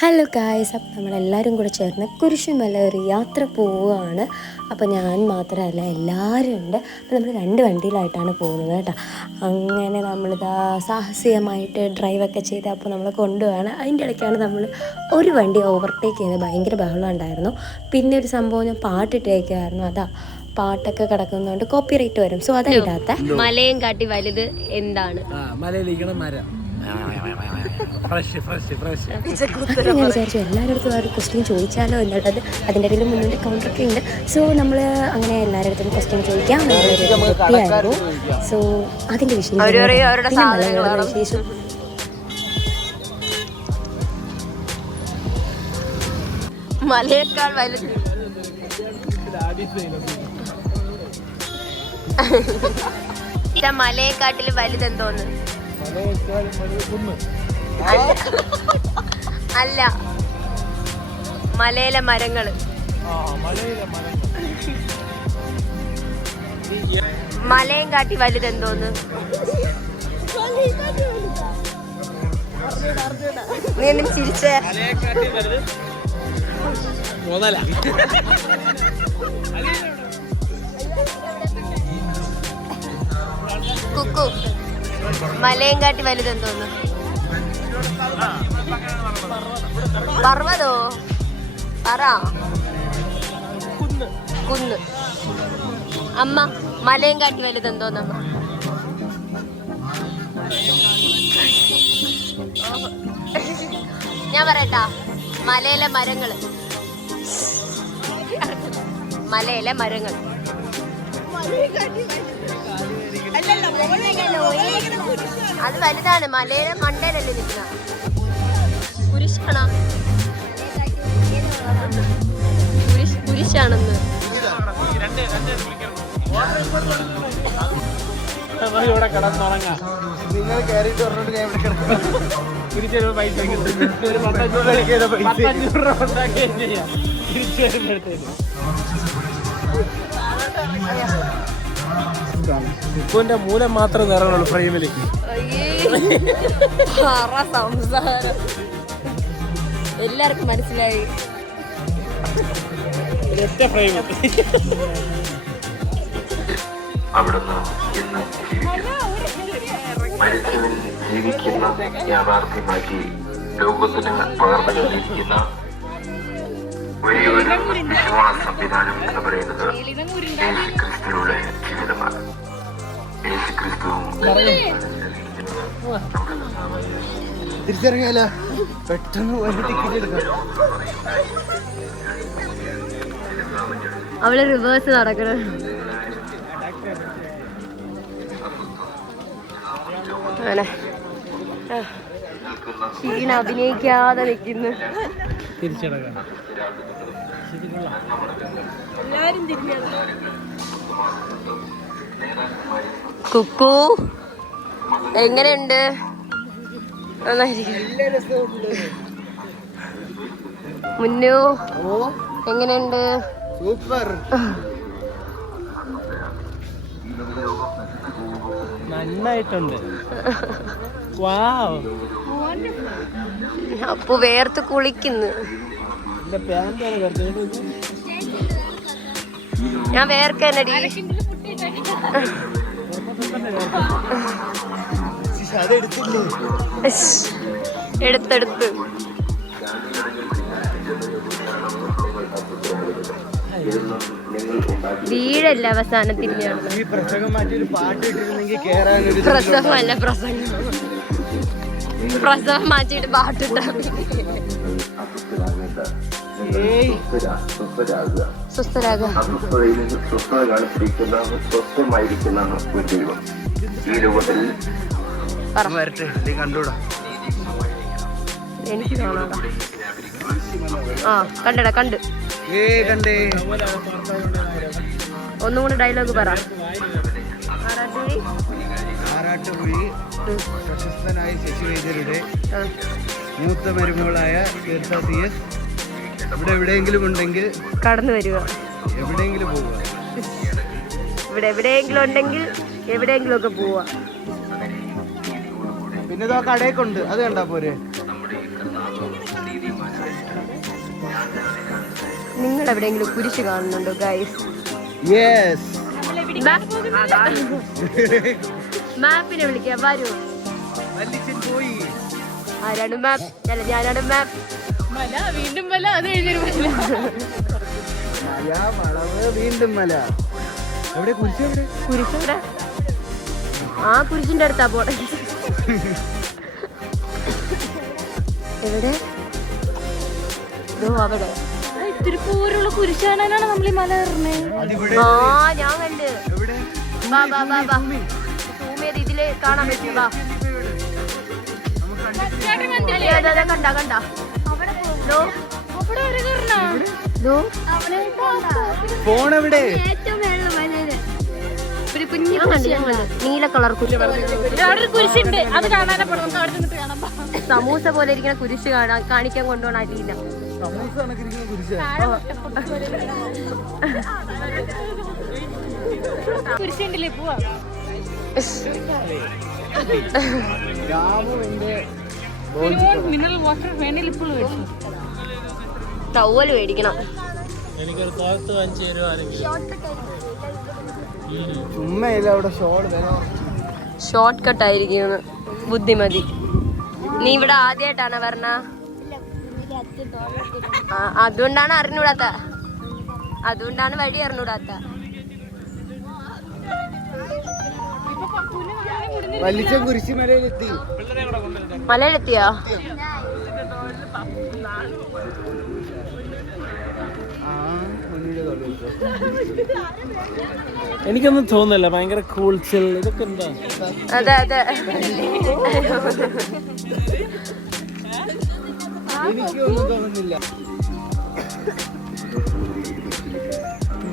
Hello guys, അപ്പം നമ്മളെല്ലാവരും കൂടെ ചേർന്ന് കുരിശുമല ഒരു യാത്ര പോവുകയാണ്. അപ്പോൾ ഞാൻ മാത്രമല്ല, എല്ലാവരും ഉണ്ട്. അപ്പോൾ നമ്മൾ 2 വണ്ടിയിലായിട്ടാണ് പോകുന്നത് കേട്ടോ. അങ്ങനെ നമ്മളിതാ സാഹസികമായിട്ട് ഡ്രൈവൊക്കെ ചെയ്ത് അപ്പോൾ നമ്മൾ കൊണ്ടുപോവാണ്. അതിൻ്റെ ഇടയ്ക്കാണ് നമ്മൾ ഒരു വണ്ടി ഓവർടേക്ക് ചെയ്ത് ഭയങ്കര ബഹളം ഉണ്ടായിരുന്നു. പിന്നെ ഒരു സംഭവം ഞാൻ പാട്ടിട്ടേക്കായിരുന്നു. അതാ പാട്ടൊക്കെ കിടക്കുന്നതുകൊണ്ട് കോപ്പി റൈറ്റ് വരും. സോ അതാ ഇടാത്ത. മലയും കാട്ടി വലുത് എന്താണ്? മലയിലിരിക്കണം മരം. ഞാൻ വിചാരിച്ചു എല്ലാവരുടെ അടുത്തും ആ ഒരു ക്വസ്റ്റ്യൻ ചോദിച്ചാലോ എന്നുള്ളത്. അതിൻ്റെ ഇടയിൽ മുന്നോട്ട് കൗണ്ടറൊക്കെ ഉണ്ട്. സോ നമ്മൾ അങ്ങനെ എല്ലാവരുടെ അടുത്തും ക്വസ്റ്റ്യൻ ചോദിക്കാം. നമ്മളൊരു സോ അതിൻ്റെ വിഷയം വിശേഷം മലയേക്കാൾ വലുത് മലയെക്കാട്ടിൽ വലുതെന്തോന്ന്? അല്ല, മലയിലെ മരങ്ങള്. മലയും കാട്ടി വലുതെന്തോന്ന്? നീ എന്തും ചിരിച്ചേ? കുക്കു, മലയും കാട്ടി വലുതെന്തോന്ന്? പർവ്വതോ? പറ. കുന്ന്. അമ്മ, മലയും കാട്ടി വലുതെന്തോന്നമ്മ? ഞാൻ പറയട്ടാ, മലയിലെ മരങ്ങള്. മലയിലെ മരങ്ങൾ. അത് വലുതാണ്. മലയിലെ മണ്ടയിലല്ലേ നിൽക്കുന്ന കുരിശാണോ? കുരിശാണെന്ന്. ഇവിടെ കിടന്നുറങ്ങാം. നിങ്ങൾ കയറിയിട്ട് പറഞ്ഞോട്ട് ഞാൻ ഇവിടെ കിടക്കാം. തിരിച്ചു പൈസ 500 രൂപ ഉണ്ടാക്കുകയും ചെയ്യാം. തിരിച്ചു വരുമ്പോഴത്തേക്ക് ഉപ്പുവിന്റെ മൂലം മാത്രമേ നിറങ്ങളുള്ളൂ ഫ്രെയിമില്. സംസാരം എല്ലാവർക്കും മനസ്സിലായി. ഒറ്റ ഫ്രെയിം. അവിടുന്ന് ഇന്ന് മരിച്ചവരിൽ ജീവിക്കുന്ന യാഥാർത്ഥ്യമാക്കി ലോകത്തിന് പകർന്നു കഴിഞ്ഞിരിക്കുന്ന വലിയൊരു വിശ്വാസ സംവിധാനം എന്ന് പറയുന്നത് യേശുക്രിസ്തുവിന്റെ ജീവിതമാണ്. യേശുക്രിസ്തുവും തിരിച്ചറിയാല പെട്ടെന്ന് ടിക്കറ്റ് എടുക്കാം. അവള് റിവേഴ്സ് നടക്കണ. അങ്ങനെ ക്ഷീണ അഭിനയിക്കാതെ നിൽക്കുന്നു. തിരിച്ചടക്കാം. കുക്കു, എങ്ങനെയുണ്ട്? മുന്നു, എങ്ങനെയുണ്ട്? സൂപ്പർ. നന്നായിട്ടുണ്ട്. വാവ്. അപ്പൊ വേർത്ത് കുളിക്കുന്നു. ഞാൻ വേർക്കന്നടി. എടുത്തെടുത്ത് വീടല്ല അവസാനത്തിന്. പ്രസവമല്ല, പ്രസവം മാറ്റിയിട്ട് പാട്ടിട്ട. എനിക്ക് കാണാടാ. ആ കണ്ടടാ, കണ്ട്. ഒന്നും കൂടി ഡയലോഗ് പറ. ആറാട്ടുകുഴി പ്രശസ്തനായ ശശിവൈദ്യരുടെ മൂത്ത മരുമകളായ തീർത്ഥ ഇവിടെ എവിടെയെങ്കിലും ഉണ്ടെങ്കിൽ കടന്നു വരിക. എവിടെയെങ്കിലും പോവുക. ഇവിടെ എവിടെയെങ്കിലും ഉണ്ടെങ്കിൽ എവിടെയെങ്കിലും ഒക്കെ പോവുക. പിന്നെ ഇതാ കടയൊക്കെ ഉണ്ട്, അത് കണ്ടാ പോരെ. നിങ്ങൾ എവിടെയെങ്കിലും കുരിശ് കാണുന്നുണ്ടോ ഗൈസ്? യെസ്. മാപ്പിനെ വിളിക്കാം, വരൂ. വല്ലിച്ചൻ പോയി. ആരാണ് മാപ്പ്? അല്ല, ഞാനാണ് മാപ്പ്. വീണ്ടും മല, അത് കഴിഞ്ഞൊരു മല, വളവ്, വീണ്ടും മല. എവിടെ കുരിശ്? എവിടെ കുരിശെവിടെ? ആ കുരിശിന്റെ അടുത്താ പോടെ. എവിടെ? അവിടെ ഇത്തിരി പോലുള്ള കുരിശ് കാണാനാണ് നമ്മൾ ഈ മല കയറുന്നത്. ആ ഞാൻ കണ്ട്. വാ വാ വാ വാ, സൂം ചെയ്ത് ഇതില് കാണാൻ പറ്റും. വാ, കണ്ട കണ്ട ഫോൺ എവിടെ? ഒരു കുഞ്ഞു നീല കളർ കുരിശുണ്ട്, അത് കാണാനാ കാണാം. സമൂസ പോലെ ഇരിക്കുന്ന കുരിശ് കാണിക്കാൻ കൊണ്ടുപോകണ അടിയില്ല. സമൂസ കണക്കിരിക്കുന്ന കുരിശ്. കുരിശുണ്ടല്ലേ, പോവാ. മിനറൽ വാട്ടർ വേണേൽ ഇപ്പോഴും മേടിച്ചു. ടവല് മേടിക്കണം. എനിക്കൊരു തോർത്ത് വാങ്ങിച്ചു തരുവാണെങ്കിൽ. ചുമ്മയില്ല അവിടെ ഷോർട്ട് കട്ട് ആയിരിക്കും. ബുദ്ധിമതി. നീ ഇവിടെ ആദ്യമായിട്ടാണ് പറഞ്ഞ? അതുകൊണ്ടാണ് അറിഞ്ഞൂടാത്ത, അതുകൊണ്ടാണ് വഴി അറിഞ്ഞൂടാത്ത. വലിച്ച കുരിശി മലയിലെത്തി. മലയിലെത്തിയോ? എനിക്കൊന്നും തോന്നില്ല, ഭയങ്കര കൂൾ ചിൽ. ഇതൊക്കെ എന്താ? അതെ അതെ, എനിക്കൊന്നും തോന്നുന്നില്ല.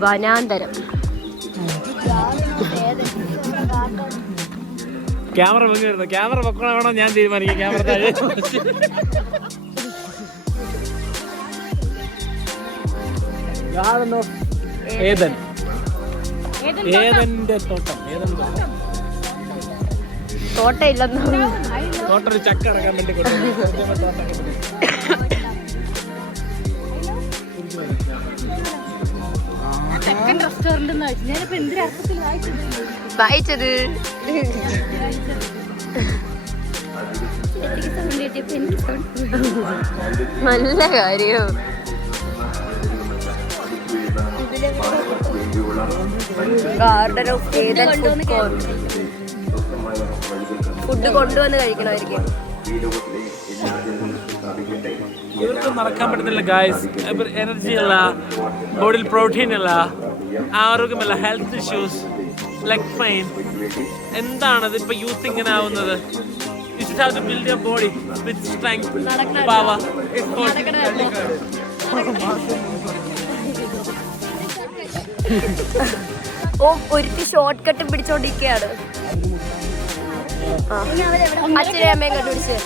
വനാന്തരം. ക്യാമറ വെക്കരുത്. ക്യാമറ വെക്കണോ വേണോ ഞാൻ തീരുമാനിക്കും. ക്യാമറ താഴെ. ഏതൻ, ഏതന്റെ തോട്ടം. ഏതൻ തോട്ടം. തോട്ടയില്ലെന്നോ? തോട്ടം ഒരു ചക്ക ഇറക്കാൻ വേണ്ടി റെസ്റ്റോറന്റ് ഞാനിപ്പോ എന്തിനാ വായിച്ചത്? നല്ല കാര്യം. Garden of Eden food court. Food കൊണ്ടുവന്ന് കഴിക്കണമായിരിക്കും. ഇവർക്കും നടക്കാൻ പറ്റുന്നില്ല ഗായ്സ്. എനർജി അല്ല, ബോഡിയിൽ പ്രോട്ടീൻ അല്ല, ആരോഗ്യമല്ല, ഹെൽത്ത് ഇഷ്യൂസ്, ലെഗ് പെയിൻ. എന്താണത് ഇപ്പൊ യൂത്ത് ഇങ്ങനെ ആവുന്നത്? You should have to build your body with strength, power. ഓ, ഒരുത്തി ഷോർട്ട് കട്ട് പിടിച്ചോണ്ടിരിക്കയാണ്. അച്ഛനെ അമ്മയും കണ്ടുപിടിച്ച്.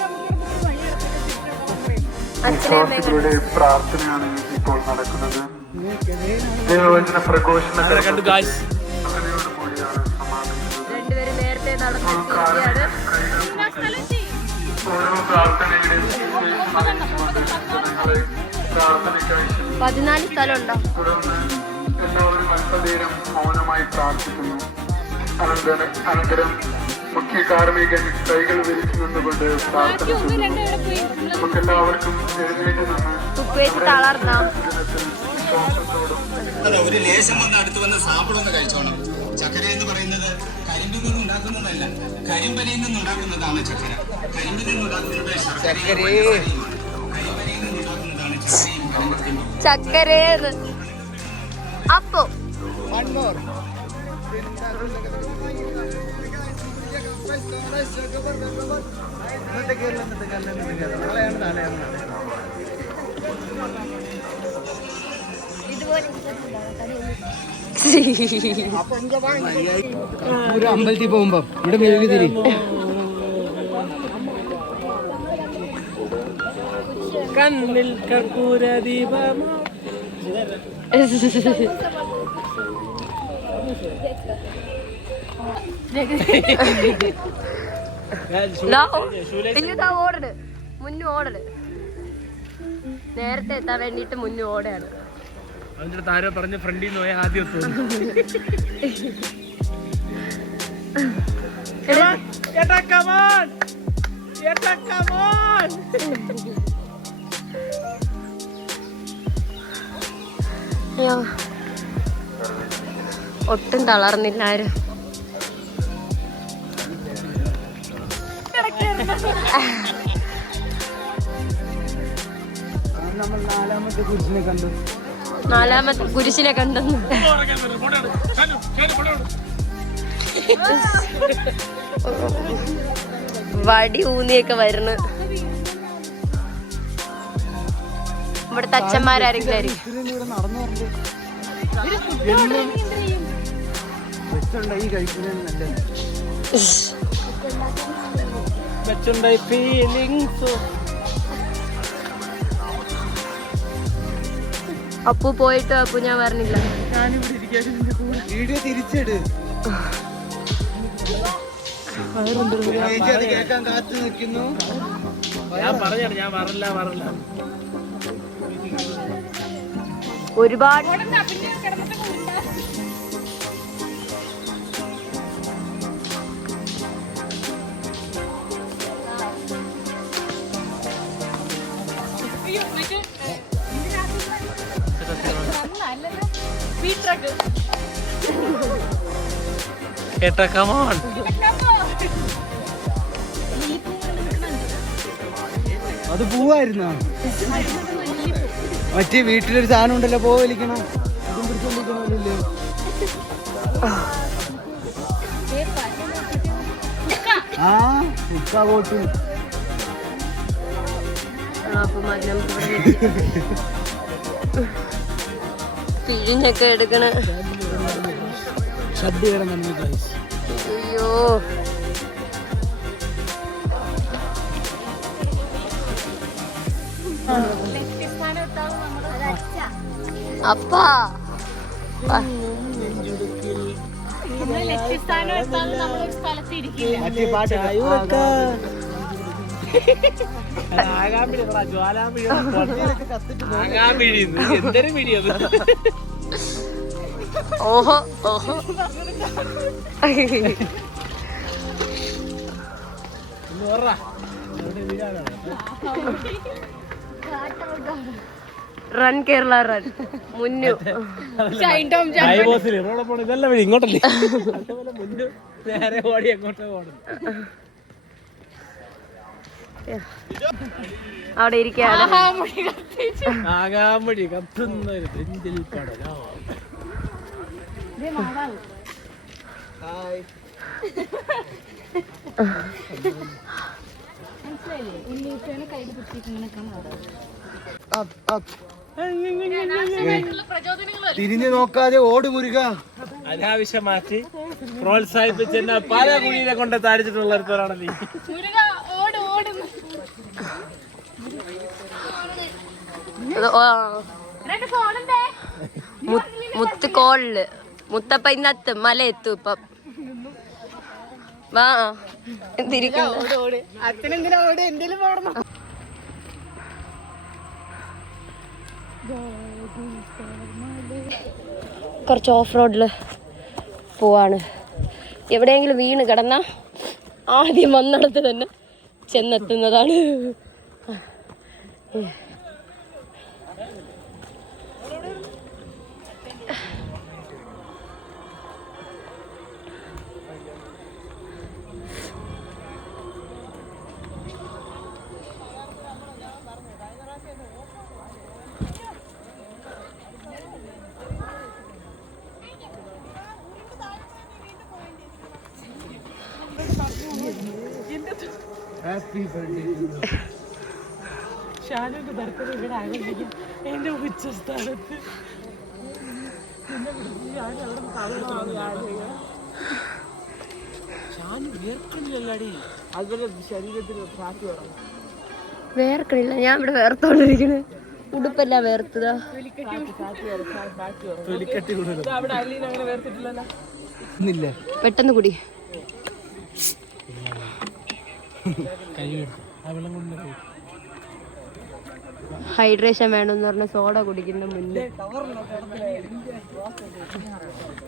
അച്ഛനെ അമ്മയും പ്രാർത്ഥനയാണ് ഇപ്പോൾ നടക്കുന്നത്. ദൈവവചന പ്രഘോഷണം രണ്ടുപേരും നേരത്തെ നടന്നിരിക്കുകയാണ്. ഓരോ പ്രാർത്ഥനയുടെയും 14 സ്ഥലമുണ്ടോ? തുടർന്ന് എല്ലാവരും അല്പനേരം മൗനമായി പ്രാർത്ഥിക്കുന്നു. അനന്തരം മുഖ്യ കാർമ്മികൻ കൈകൾ വിരിച്ചു നിന്നുകൊണ്ട് പ്രാർത്ഥന നമുക്കെല്ലാവർക്കും എഴുന്നേറ്റ് ഒരു ലേശം വന്ന് അടുത്ത് വന്ന് സാമ്പിളൊന്ന് കഴിച്ചോണം. ചക്കര എന്ന് പറയുന്നത് കരിമ്പിൽ നിന്ന് ഉണ്ടാക്കുന്നതല്ല, കരിമ്പനയിൽ നിന്നുണ്ടാക്കുന്നതാണ് ചക്കര. കരിമ്പിൽ നിന്നുണ്ടാക്കുന്നത് ശർക്കരയും കരിമ്പനയിൽ നിന്നുണ്ടാക്കുന്നതാണ് ചക്കരയും. ചക്കരേന്ന് അപ്പോ ഒരു അമ്പലത്തിൽ പോകുമ്പോ ഇവിടെ മെഴുകുതിരി. കണ്ണിൽ കർപ്പൂര ദീപം. ഓടണ് മുന്നേ ഓടണ്. നേരത്തെ എത്താൻ വേണ്ടിട്ട് മുന്നേ ഓടെയാണ്. അതിന്റെ അടുത്ത് ആരോ പറഞ്ഞ ഫ്രണ്ടിൽ നിന്ന് പോയാൽ ആദ്യം ഒട്ടും തളർന്നില്ല ആരും. നമ്മൾ നാലാമത്തെ കുരിശിനെ കണ്ടു. നാലാമത്തെ കുരിശിനെ കണ്ടെന്ന് വടി ഊന്നിയൊക്കെ വരുന്നു. ഇവിടുത്തെ അച്ഛന്മാരാരെങ്കിലും ആയിരിക്കും. നടന്നു ഈ കഴിക്കുന്നതിന് നല്ലത്. അപ്പു പോയിട്ട് അപ്പു ഞാൻ പറഞ്ഞില്ല. വീഡിയോ തിരിച്ചിട്. കേൾക്കാൻ കാത്തു നിൽക്കുന്നു. ഞാൻ പറഞ്ഞില്ല. ഒരുപാട് അത് പോവായിരുന്നോ? മറ്റേ വീട്ടിലൊരു സാധനം ഉണ്ടല്ലോ, പോവലിക്കണം. ഇതും പിടിച്ചോണ്ടിരിക്കണല്ലോ. ആ ഉക്കാവോട്ട് പിഴിഞ്ഞൊക്കെ എടുക്കണ. അയ്യോ അപ്പാ ഓഹോ ഓഹോ റൺ കേരള റൺ മുന്നു ഇതെല്ലാം വഴി ഇങ്ങോട്ടല്ലേ മുന്നു നേരെ ഓടി എങ്ങോട്ടോ ഓടും. അവിടെ ഇരിക്കാണ്. ആകാമൊഴി കത്തുന്ന ഒരു നെഞ്ചിൽ പടലോ. തിരിഞ്ഞു നോക്കാതെ ഓട് മുരുക. അനാവശ്യമാക്കി പ്രോത്സാഹിപ്പിച്ച് എന്നെ പല കുഴിയിലെ കൊണ്ട് താടിച്ചിട്ടുള്ള ഒരുത്തരാണല്ലേ. മുത്ത് കോളില് മുത്തപ്പ ഇന്നത്ത് മല എത്തും ഇപ്പം. വാ കുറച്ച് ഓഫ് റോഡില് പോവാണ്. എവിടെയെങ്കിലും വീണ് കിടന്ന ആദ്യം വന്നിടത്ത് തന്നെ ചെന്നെത്തുന്നതാണ്. Happy birthday. ഷാനുവിന്റെ ബർത്ത്ഡേ ഇവിടെ ആഘോഷിക്കാം എന്റെ ഉച്ചസ്ഥാനത്ത്. ഷാനു വിയർക്കണില്ലടി, അതുപോലെ ശരീരത്തിൽ ട്രാക്ക് വേണം. വേർക്കണില്ല, ഞാൻ ഇവിടെ വേർത്തോണ്ടിരിക്കണ്. ഉടുപ്പെല്ലാം വേർത്തതാ. പെട്ടെന്ന് കുടി. ഹൈഡ്രേഷൻ വേണമെന്ന് പറഞ്ഞ സോഡ കുടിക്കുന്ന മുന്നേ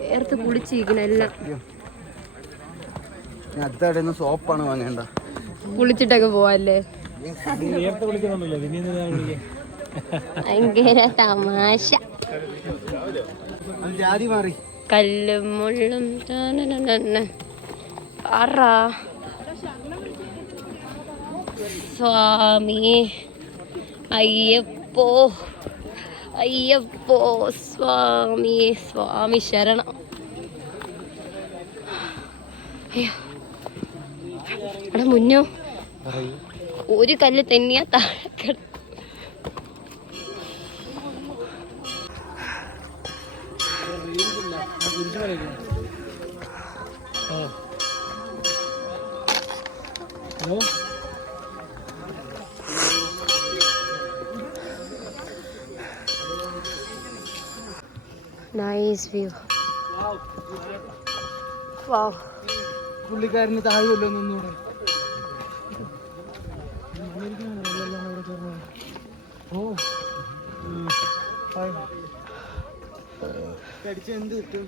വേർത്ത് കുളിച്ചിരിക്കുന്ന എല്ലാം അടുത്ത സോപ്പാണ് വാങ്ങേണ്ട. കുളിച്ചിട്ടൊക്കെ പോവാല്ലേ? ഭയങ്കര തമാശ. ജാതി മാറി കല്ലും മുള്ളും സ്വാമി അയ്യപ്പോ അയ്യപ്പോ സ്വാമി സ്വാമി ശരണം. അയ്യോ അവിടെ മുന്നോ ഒരു കല്ല് തന്നെയാ താഴെ. Nice view. വാവ്. പുള്ളിക്കാരന് താഴെയല്ലോ നിന്നൂടെ. കടിച്ച എന്ത് കിട്ടും?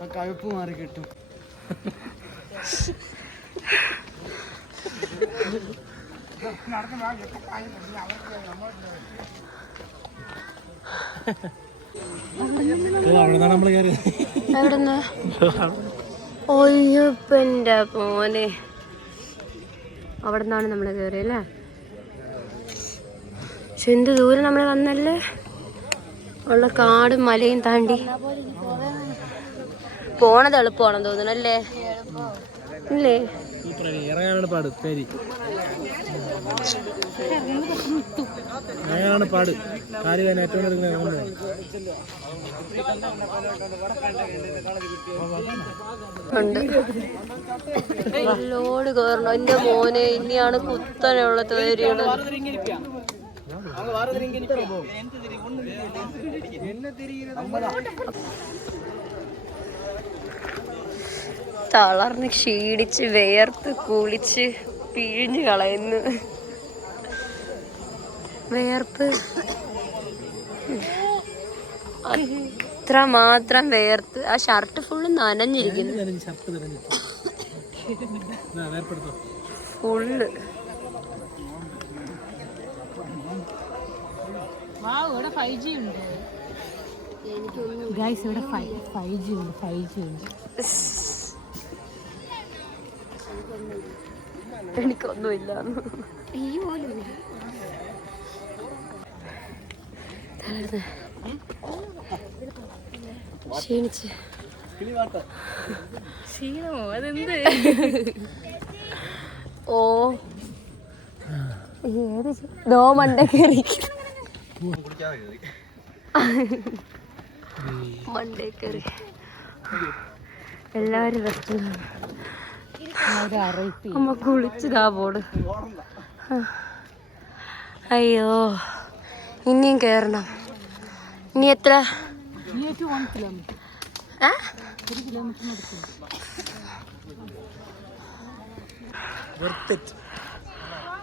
ആ കഴുപ്പ് മാറി കിട്ടും. എവിടുന്ന്? ഒയ്യപ്പൻ്റെ മോനെ, അവിടെ നിന്നാണ് നമ്മൾ കയറിയല്ലേ? പക്ഷെ എന്ത് ദൂരം നമ്മൾ വന്നല്ലേ. ഉള്ള കാടും മലയും താണ്ടി പോണത് എളുപ്പമാണെന്ന് തോന്നണല്ലേ? ഇല്ലേ? പാട് കാര്യം ഏറ്റവും ഉണ്ട്. ലോഡ് കയറണം എൻ്റെ മോനെ. ഇനിയാണ് കുത്തനെയുള്ള തേരിയുടെ. തളർന്ന് ക്ഷീണിച്ച് വേർത്ത് കുളിച്ച് പിഴിഞ്ഞു കളയുന്നു വേർപ്പ്. അത്ര മാത്രം വേർത്ത് ആ ഷർട്ട് ഫുള്ള് നനഞ്ഞിരിക്കുന്നു. ഫുള്ള് എനിക്കൊന്നുമില്ല. ക്ഷീണിച്ച് ക്ഷീണമോ? അതെന്ത്? ഓ ഏത് ദോ മണ്ടേ കയറി മണ്ടേ കയറി എല്ലാവരും റെസ്റ്റിലാണ്. അമ്മ കുളിച്ചതാ പോട്. അയ്യോ ഇനിയും കയറണം. ഇനി എത്ര?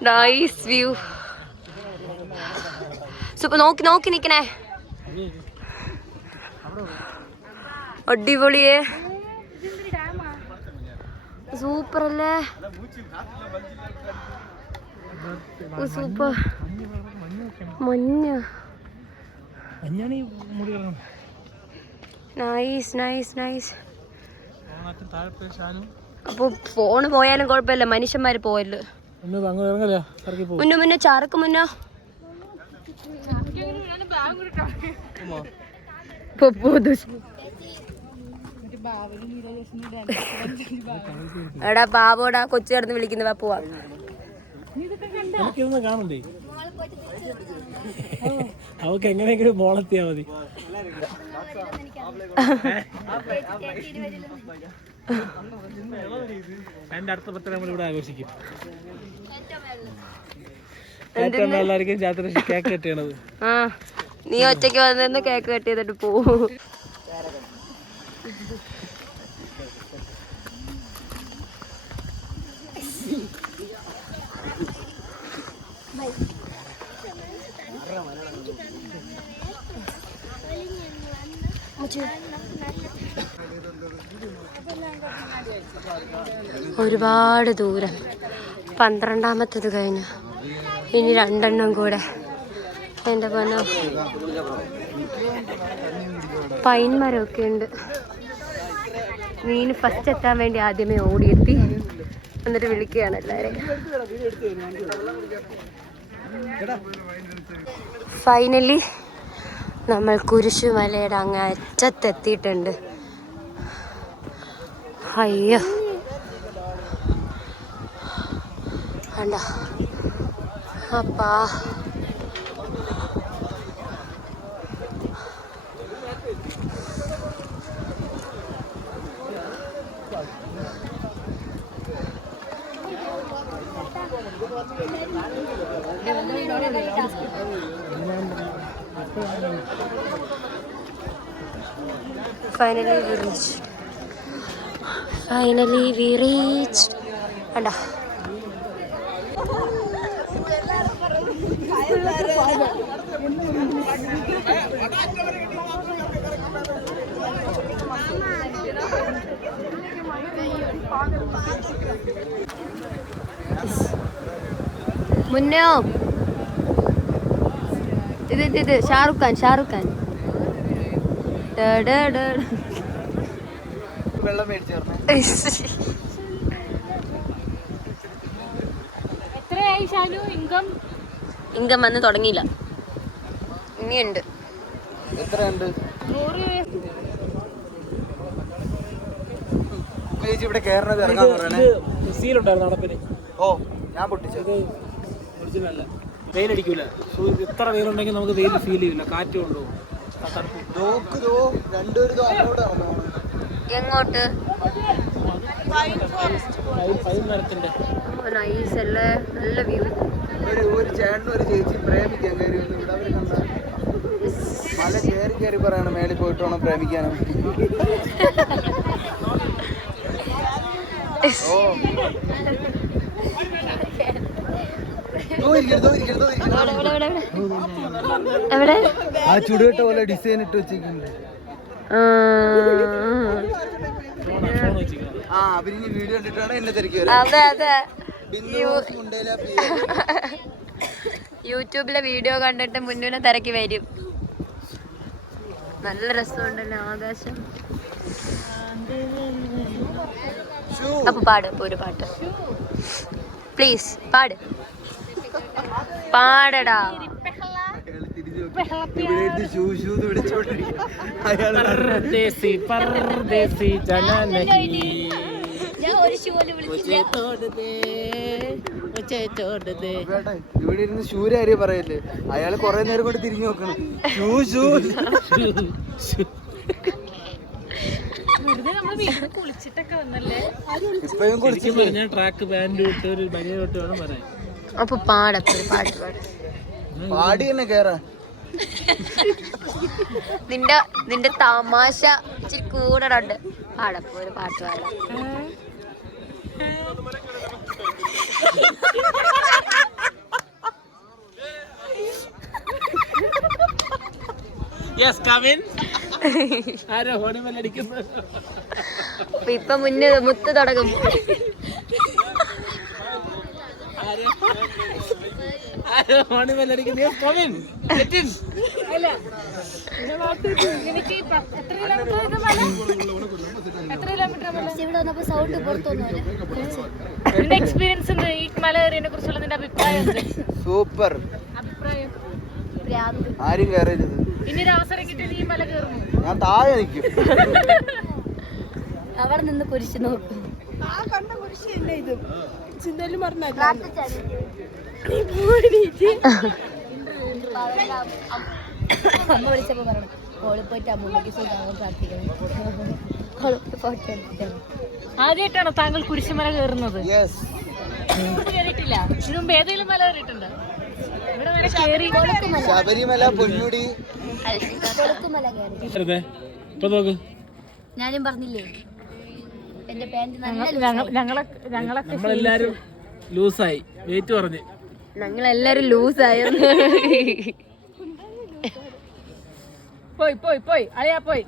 Nice view. സൂപ്പർ. നോക്കി നോക്കി നിക്കണേ. അടിപൊളിയേ. സൂപ്പർ അല്ലേ? സൂപ്പർ. മഞ്ഞ. Nice nice nice. അപ്പൊ ഫോണ് പോയാലും കുഴപ്പമില്ല, മനുഷ്യന്മാര് പോയല്ലോ. മുന്നോ മുന്നോ ചാർക്ക് മുന്നോ. എടാ ബാബോടാ കൊച്ചു കിടന്ന് വിളിക്കുന്ന പോവാ. അവക്ക് എങ്ങനെയെങ്കിലും മോളെത്തിയാ മതി. എന്റെ അടുത്ത പത്ര നമ്മൾ ഇവിടെ ആഘോഷിക്കും. ഏറ്റവും എല്ലാവർക്കും രാത്രി കേക്ക് കെട്ടിയണത്. ആ നീ ഒറ്റയ്ക്ക് വന്ന് കേക്ക് കട്ട് ചെയ്തിട്ട് പോവും. ഒരുപാട് ദൂരം. 12ാമത്തേത് കഴിഞ്ഞു. ഇനി 2 കൂടെ. എൻ്റെ പൊന്നോ, പൈൻ മരമൊക്കെ ഉണ്ട്. മീന് ഫസ്റ്റ് എത്താൻ വേണ്ടി ആദ്യമേ ഓടിയെത്തി. എന്നിട്ട് വിളിക്കുകയാണ് എല്ലാവരെയും. ഫൈനലി നമ്മൾ കുരിശുമലയുടെ അങ്ങ് അറ്റത്തെത്തിയിട്ടുണ്ട്. അയ്യോ വേണ്ട അപ്പാ. Finally we reached. Anda. മുന്നോ ഇത് ഷാറുഖ് ഖാൻ വെള്ളം മേടിച്ചു എത്രയായി ഷാലു ഇൻകം വന്ന് തുടങ്ങിയില്ല, ഇനിയുണ്ട്. എത്രയുണ്ട് ഇവിടെ കയറണത് ഇറങ്ങാൻ പറയണേ. സീലുണ്ടായിരുന്നു നടപ്പിന്. ഓ ഞാൻ പൊട്ടിച്ചത് ഒറിജിനല്ല. വെയിലടിക്കൂല. ഇത്ര വെയിലുണ്ടെങ്കിൽ നമുക്ക് വെയിൽ ഫീൽ ചെയ്യില്ല. കാറ്റ് കൊണ്ടുപോകും. എങ്ങോട്ട്? പൈൻ മരത്തിന്റെ നൈസല്ലേ, നല്ല വ്യൂ. ഒരു ചേട്ടനും ഒരു ചേച്ചി പ്രേമിക്കാൻ കയറി വന്നു. ഇവിടെ അവര് കണ്ട മല കയറി പറയണം മേളിൽ പോയിട്ട് വേണം പ്രേമിക്കാനും. എവിടെ? ആ ചുടുകെട്ട പോലെ ഡിസൈൻ ഇട്ട് വെച്ചിട്ടുണ്ട്. ആ അവരിനി വീഡിയോ കണ്ടിട്ടാണ് എന്നെ തിരക്കി. അതെ യൂട്യൂബിലെ വീഡിയോ കണ്ടിട്ട് മുന്നിനെ തിരക്കി വരും. നല്ല രസമുണ്ടല്ലോ ആകാശം. അപ്പൊ പാട്, ഒരു പാട്ട് പ്ലീസ്. പാടടാ. ഇവിടെ ഇരുന്ന് ഷൂര് കാര്യം പറയല്ലേ, അയാള് കൊറേ നേരം കൊണ്ട് തിരിഞ്ഞു നോക്കണം. ഇപ്പഴും കുളിച്ചിട്ട് ട്രാക്ക് ബാൻഡ് വിട്ട് ഒരു ബനിയൻ വിട്ട് വേണം പറയാൻ. അപ്പൊ പാട്ട് പാടി തന്നെ കേറാ. നിന്റെ തമാശ ഇച്ചിരി കൂടെ പാടപ്പോ ഒരു പാട്ട് പാടാം. ഇപ്പൊ മുന്നേ മുത്ത് തുടങ്ങും. എക്സ്പീരിയൻസ് ഈ മല കയറിയതിനെ കുറിച്ചുള്ള നിന്റെ അഭിപ്രായം? സൂപ്പർ. ആരും കയറരുത്. ഇനി ഒരു അവസരം കിട്ടിയത് ഈ മല കയറുന്നു. ഞാൻ താഴെ നിൽക്കും. അവിടെ നിന്ന് കുരിശ് നോക്കും. അമ്മ വിളിച്ചപ്പോ പറഞ്ഞു കോളി പോയിട്ട് അമ്മൂമ്മക്ക് സുഖാകാൻ പ്രാർത്ഥിക്കണം. ആദ്യമായിട്ടാണോ താങ്കൾ കുരിശുമല കയറുന്നത്? കയറിയിട്ടില്ല. ഇതിനു മുമ്പ് ഏതെങ്കിലും മല കയറിയിട്ടുണ്ടോ? ഇവിടെ വരെ കയറി. ശബരിമല, പൊന്മുടി, ഞാനും പറഞ്ഞില്ലേ എന്റെ പാന്റ് നമ്മളെല്ലാരും ലൂസായി, വെയിറ്റ് പറഞ്ഞു. ഞങ്ങളെല്ലാരും ലൂസായി. പോയി അളിയാ പോയി.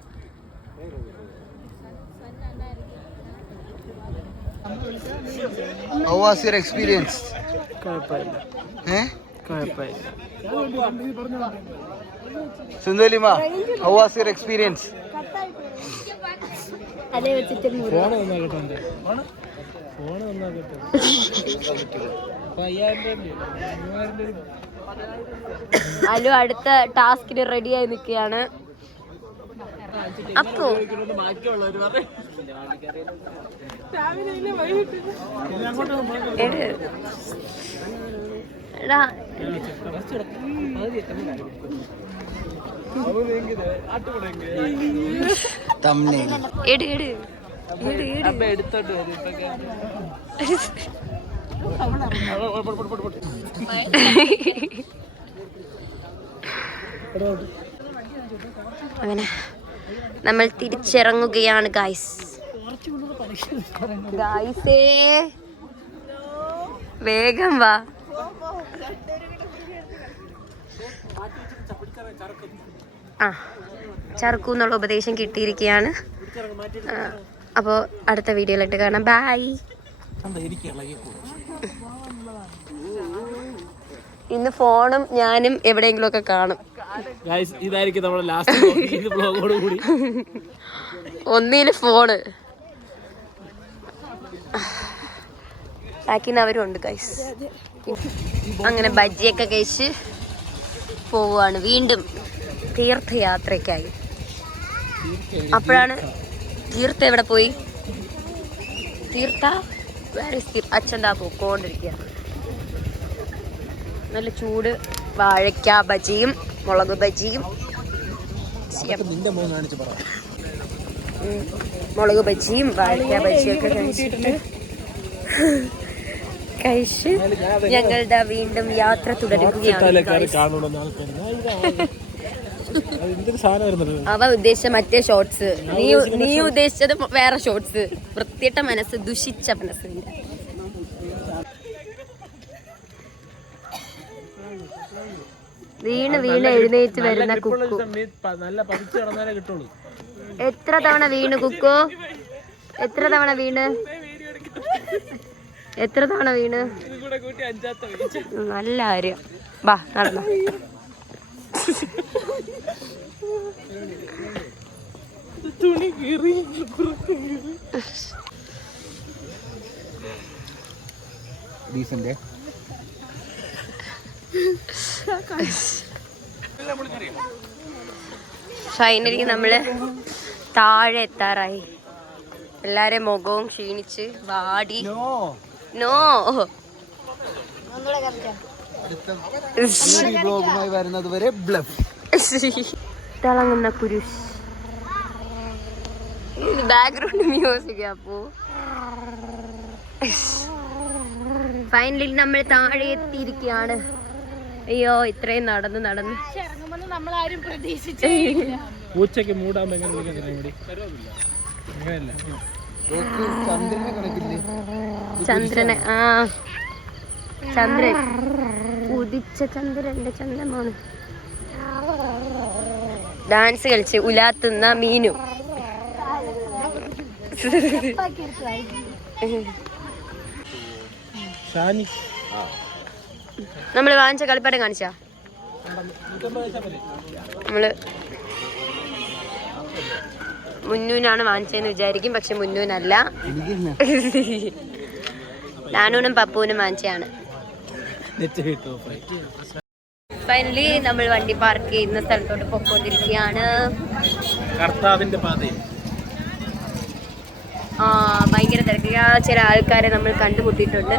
How was your experience? Sundalima, how was your experience? അലു അടുത്ത ടാസ്കിന് റെഡിയായി നിൽക്കുകയാണ്. അപ്പോ എടാ എട് എട് അങ്ങനെ നമ്മൾ തിരിച്ചിറങ്ങുകയാണ് ഗായ്സ്. ഗായ്സേ വേഗം വാ. ആ ചർക്കു എന്നുള്ള ഉപദേശം കിട്ടിയിരിക്കുകയാണ്. അപ്പോൾ അടുത്ത വീഡിയോയിലിട്ട് കാണാം. ബൈ. ഇന്ന് ഫോണും ഞാനും എവിടെയെങ്കിലും ഒക്കെ കാണും. ഇതായിരിക്കും നമ്മുടെ ലാസ്റ്റ് ബ്ലോഗോട് കൂടി. ഒന്നില് ഫോണ് ബാക്കിന്നവരും ഉണ്ട് ഗൈസ്. അങ്ങനെ ബജ്ജിയൊക്കെ കഴിച്ച് പോവുകയാണ് വീണ്ടും തീർത്ഥയാത്രയ്ക്കായി. അപ്പോഴാണ് തീർത്ഥ എവിടെ പോയി? തീർത്ഥ വേറെ അച്ഛൻ്റെ പോയിക്കൊണ്ടിരിക്കുക. നല്ല ചൂട് വാഴയ്ക്ക ബജിയും മുളക് ബജിയും മുളക് ബജിയും വാഴയ്ക്ക ബജിയും ഒക്കെ കഴിച്ച് ഞങ്ങളുടെ വീണ്ടും യാത്ര തുടരുകയാണ്. അവ ഉദ്ദേശിച്ച മറ്റേ ഷോർട്സ്, നീ ഉദ്ദേശിച്ചത് വേറെ ഷോർട്സ്. വൃത്തിയിട്ട മനസ്സ്, ദുഷിച്ച മനസ്സിന്റെ. വീണ് എഴുന്നേറ്റ് വരുന്ന കുക്കു. എത്ര തവണ വീണ് കുക്കു? എത്ര തവണ വീണ്? നല്ല കാര്യം. വാ നടന്ന തുണി കീറി ഫൈനലി നമ്മള് താഴെ എത്താറായി. എല്ലാരെയും മുഖവും ക്ഷീണിച്ച് വാടി. നോ തിളങ്ങുന്ന കുരിശ്. Background music. അപ്പോ ഫൈനലി നമ്മൾ താഴെ എത്തിയിരിക്കുകയാണ്. അയ്യോ ഇത്രയും നടന്ന് പൂച്ചക്ക് മൂടാൻ ചന്ദ്രനെ. ചന്ദ്രൻ ഉദിച്ച ചന്ദ്രന്റെ ചന്ദ്രമാണ്. ഡാൻസ് കളിച്ച് ഉലാത്തുന്ന മീനു. നമ്മള് വാങ്ങിച്ച കളിപ്പാട്ടം കാണിച്ചാ? നമ്മള് മുന്നൂനാണ് വാങ്ങിച്ചതെന്ന് വിചാരിക്കും, പക്ഷെ മുന്നൂനല്ല, നാനൂനും പപ്പൂനും വാങ്ങിച്ചതാണ്. ഫൈനലി നമ്മൾ വണ്ടി പാർക്ക് ചെയ്യുന്ന സ്ഥലത്തോട്ട് പൊക്കോണ്ടിരിക്കുകയാണ്. കർത്താവിന്റെ പാതയിൽ ഭയങ്കര തിരക്ക്. ചില ആൾക്കാരെ നമ്മൾ കണ്ടുമുട്ടിയിട്ടുണ്ട്.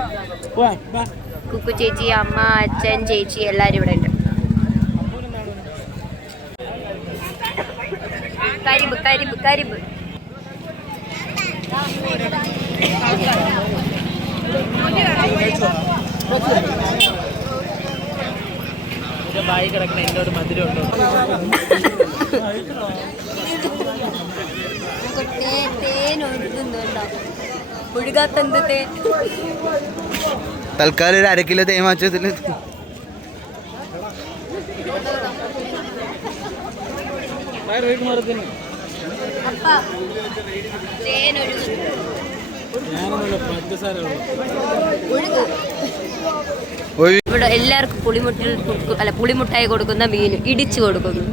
കുക്കു ചേച്ചി, അമ്മ, അച്ഛൻ, ചേച്ചി എല്ലാരും ഇവിടെ ഉണ്ട്. കരിബ് കരിബ് കരിബ്. ബായി കിടക്കണ എന്നോട് മധുരം ഉണ്ടോ? ഒഴുകാത്തെന്ത് തേൻ. തൽക്കാലം ഒരു 1/2 കിലോ തേമാച്ചതിൽ ഇവിടെ എല്ലാവർക്കും പുളിമുട്ടായി കൊടുക്കുന്ന മീൻ ഇടിച്ചു കൊടുക്കുന്നു.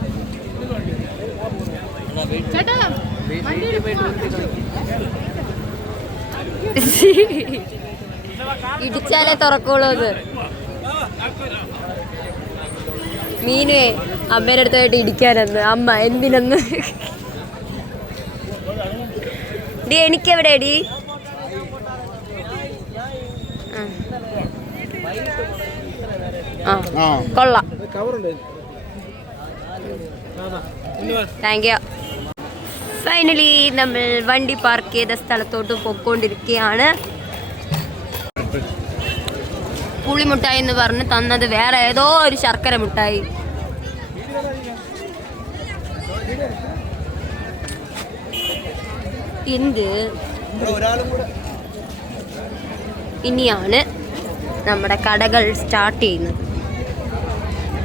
ഇടിച്ചാലേ തുറക്കുള്ളൂ അത്. മീനുവേ അമ്മേടെ അടുത്തായിട്ട് ഇടിക്കാനെന്ന്. അമ്മ എന്തിനെന്ന്? ഡി എനിക്കെവിടെ ഡി? ആ കൊള്ളാം, താങ്ക് യു. ഫൈനലി നമ്മൾ വണ്ടി പാർക്ക് ചെയ്ത സ്ഥലത്തോട്ട് പൊക്കോണ്ടിരിക്കുകയാണ്. പുളിമുട്ടായി എന്ന് പറഞ്ഞ് തന്നത് വേറെ ഏതോ ഒരു ശർക്കര മുട്ടായി. എന്ത് ഇനിയാണ് നമ്മുടെ കടകൾ സ്റ്റാർട്ട് ചെയ്യുന്നത്.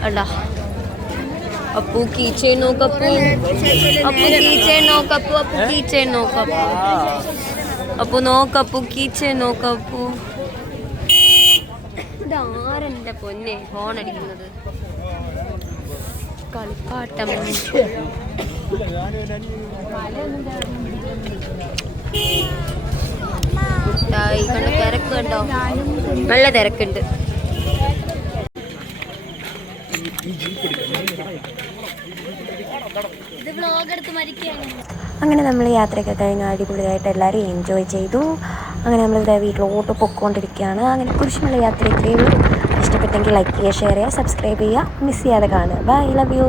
അല്ല അപ്പു കീച്ചെയിൻ നോക്കപ്പു, അപ്പു കീച്ചെയിൻ നോക്കപ്പു, അപ്പു കീച്ചെയിൻ നോക്കപ്പു, അപ്പു നോക്കപ്പു കീച്ചെയിൻ നോക്കപ്പു. ഇതാരെന്റെ പൊന്നെ ഫോൺ അടിക്കുന്നത്? കളിപ്പാട്ടം. തിരക്ക് കണ്ടോ? നല്ല തിരക്കുണ്ട്. അങ്ങനെ നമ്മൾ യാത്രയൊക്കെ കഴിഞ്ഞ് അടിപൊളിയായിട്ട് എല്ലാവരും എൻജോയ് ചെയ്തു. അങ്ങനെ നമ്മളിവിടെ വീട്ടിലോട്ട് പൊയ്ക്കൊണ്ടിരിക്കുകയാണ്. അങ്ങനെ കുരിശുമല യാത്ര ഇത്രയേ ഉള്ളൂ. ഇഷ്ടപ്പെട്ടെങ്കിൽ ലൈക്ക് ചെയ്യുക, ഷെയർ ചെയ്യുക, സബ്സ്ക്രൈബ് ചെയ്യുക, മിസ് ചെയ്യാതെ കാണുക. Bye, love U.